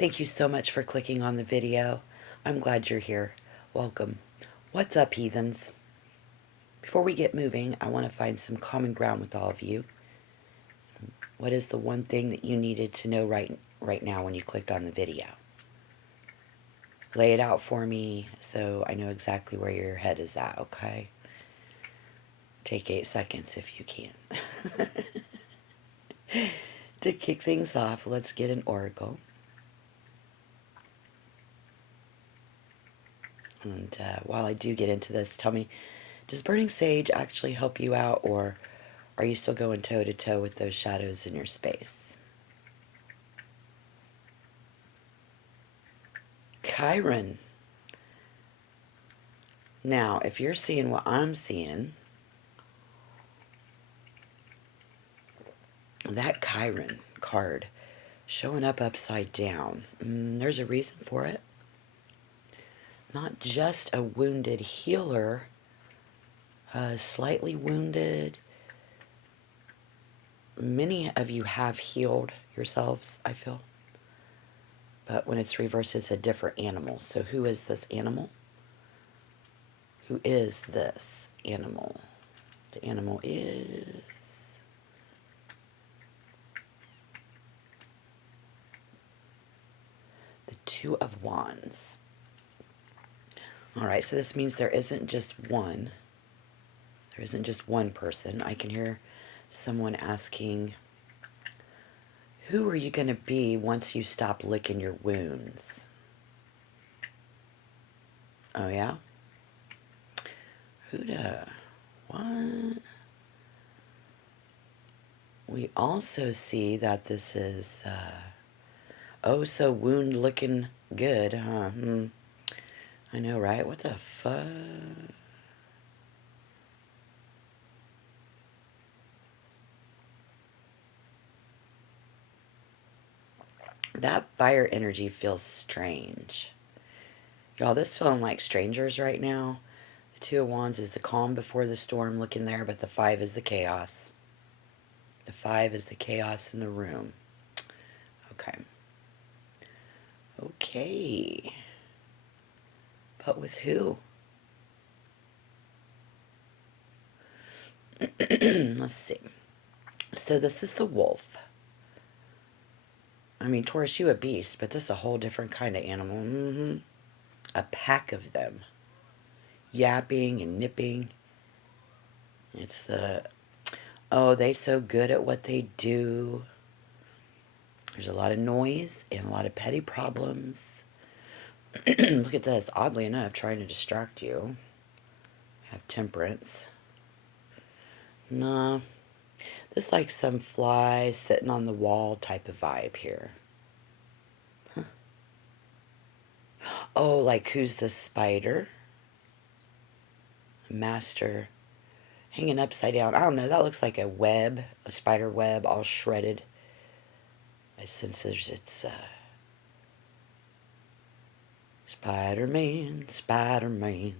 Thank you so much for clicking on the video. I'm glad you're here. Welcome. What's up, heathens? Before we get moving, I want to find some common ground with all of you. What is the one thing that you needed to know right now when you clicked on the video? Lay it out for me so I know exactly where your head is at, okay? Take 8 seconds if you can. To kick things off, let's get an oracle. And while I do get into this, tell me, does burning sage actually help you out, or are you still going toe-to-toe with those shadows in your space? Chiron. Now, if you're seeing what I'm seeing, that Chiron card showing up upside down, there's a reason for it. Not just a wounded healer, slightly wounded. Many of you have healed yourselves, I feel. But when it's reversed, it's a different animal. So who is this animal? Who is this animal? The animal is the Two of Wands. All right, so this means there isn't just one. There isn't just one person. I can hear someone asking, who are you going to be once you stop licking your wounds? Oh, yeah? Who the... What? We also see that this is, oh, so wound looking good, huh? I know, right? What the fuck? That fire energy feels strange. Y'all, this feeling like strangers right now. The Two of Wands is the calm before the storm looking there, but the Five is the chaos. The Five is the chaos in the room. Okay. Okay. But with who? Let's see. So this is the wolf. I mean, Taurus, you a beast, but this is a whole different kind of animal. A pack of them. Yapping and nipping. It's the... Oh, they so good at what they do. There's a lot of noise and a lot of petty problems. Look at this. Oddly enough, trying to distract you. Have temperance. Nah. This is like some fly sitting on the wall type of vibe here. Huh. Oh, like who's the spider? Master hanging upside down. I don't know. That looks like a web, a spider web, all shredded. I sense it's Spider-Man, Spider-Man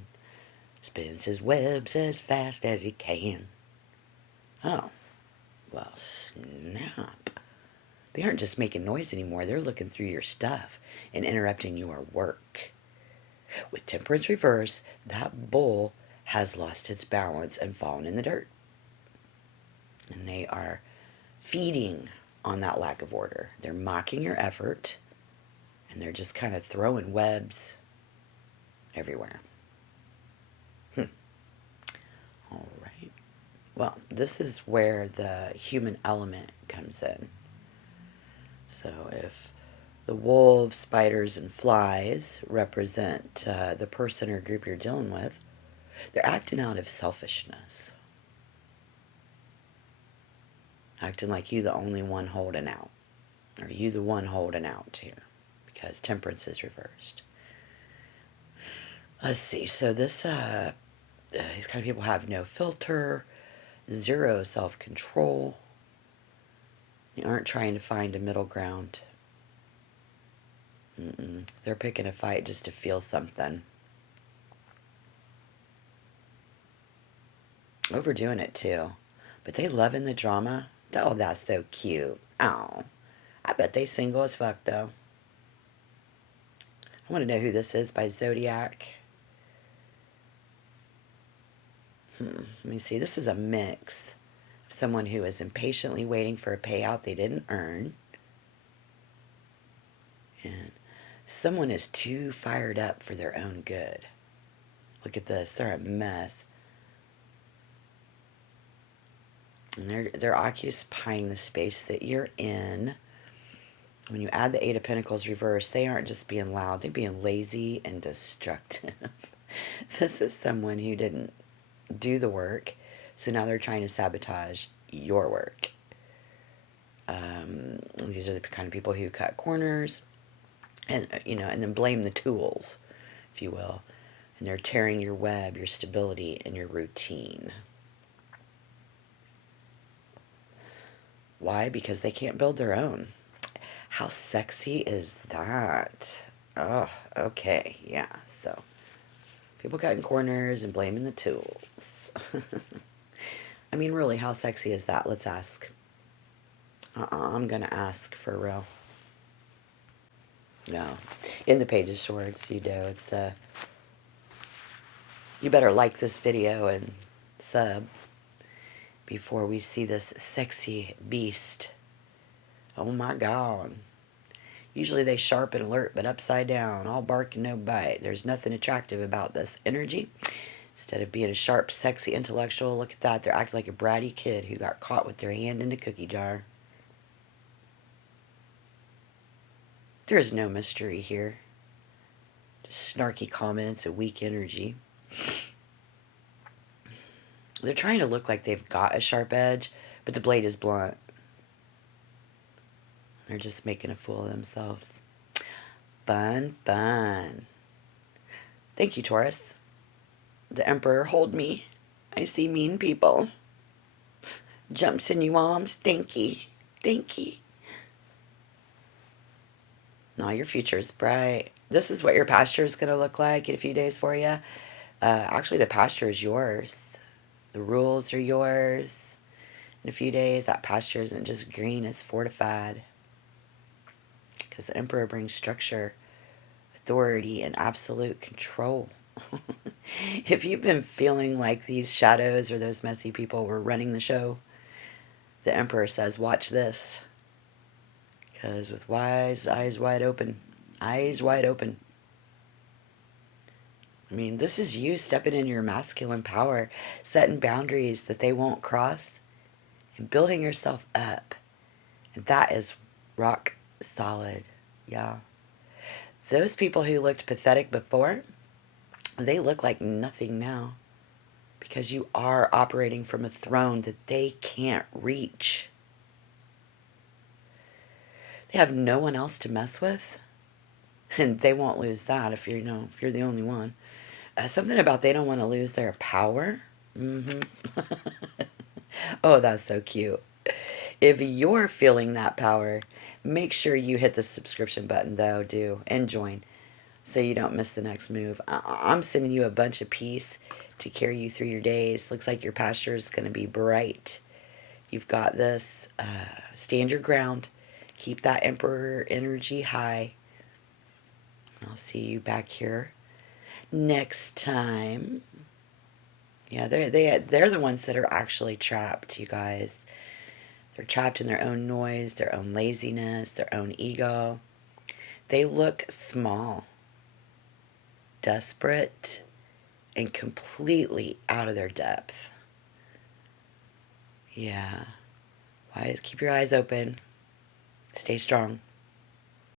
spins his webs as fast as he can. Oh, well, snap. They aren't just making noise anymore. They're looking through your stuff and interrupting your work. With temperance reverse, that bull has lost its balance and fallen in the dirt. And they are feeding on that lack of order. They're mocking your effort, and they're just kind of throwing webs everywhere. All right. Well, this is where the human element comes in. So if the wolves, spiders, and flies represent the person or group you're dealing with, they're acting out of selfishness. Acting like you the only one holding out. Or you the one holding out here. Because temperance is reversed. Let's see. So this, these kind of people have no filter, zero self-control. They aren't trying to find a middle ground. They're picking a fight just to feel something. Overdoing it too. But they loving the drama. Oh, that's so cute. Oh, I bet they single as fuck though. I want to know who this is by Zodiac. Let me see. This is a mix of someone who is impatiently waiting for a payout they didn't earn. And someone is too fired up for their own good. Look at this. They're a mess. And they're occupying the space that you're in. When you add the Eight of Pentacles reverse, they aren't just being loud. They're being lazy and destructive. This is someone who didn't do the work, so now they're trying to sabotage your work. These are the kind of people who cut corners and, you know, and then blame the tools, if you will. And they're tearing your web, your stability, and your routine. Why? Because they can't build their own. How sexy is that? Oh, okay, yeah. So, people cutting corners and blaming the tools. I mean, really, how sexy is that? Let's ask. I'm going to ask for real. No. In the Page of Swords, you know, it's, you better like this video and sub before we see this sexy beast. Oh my God. Usually they sharp and alert, but upside down, all bark and no bite. There's nothing attractive about this energy. Instead of being a sharp, sexy intellectual, look at that. They're acting like a bratty kid who got caught with their hand in a cookie jar. There is no mystery here. Just snarky comments and weak energy. They're trying to look like they've got a sharp edge, but the blade is blunt. They're just making a fool of themselves. Fun, fun. Thank you, Taurus. The Emperor, hold me. I see mean people. Jumps in you arms. Thank you. Thank you. No, your future is bright. This is what your pasture is going to look like in a few days for you. Actually, the pasture is yours. The rules are yours. In a few days, that pasture isn't just green, it's fortified. Because the Emperor brings structure, authority, and absolute control. If you've been feeling like these shadows or those messy people were running the show, the Emperor says, watch this. Because with eyes wide open, eyes wide open. I mean, this is you stepping into your masculine power, setting boundaries that they won't cross, and building yourself up. And that is rock solid. Yeah. Those people who looked pathetic before, they look like nothing now. Because you are operating from a throne that they can't reach. They have no one else to mess with. And they won't lose that if you're, you know, if you're the only one. Something about they don't want to lose their power. Oh, that's so cute. If you're feeling that power, make sure you hit the subscription button, though, and join, so you don't miss the next move. I'm sending you a bunch of peace to carry you through your days. Looks like your pasture is going to be bright. You've got this. Stand your ground. Keep that Emperor energy high. I'll see you back here next time. Yeah, they're the ones that are actually trapped, you guys. They're trapped in their own noise, their own laziness, their own ego. They look small, desperate, and completely out of their depth. Yeah. Wise, keep your eyes open. Stay strong.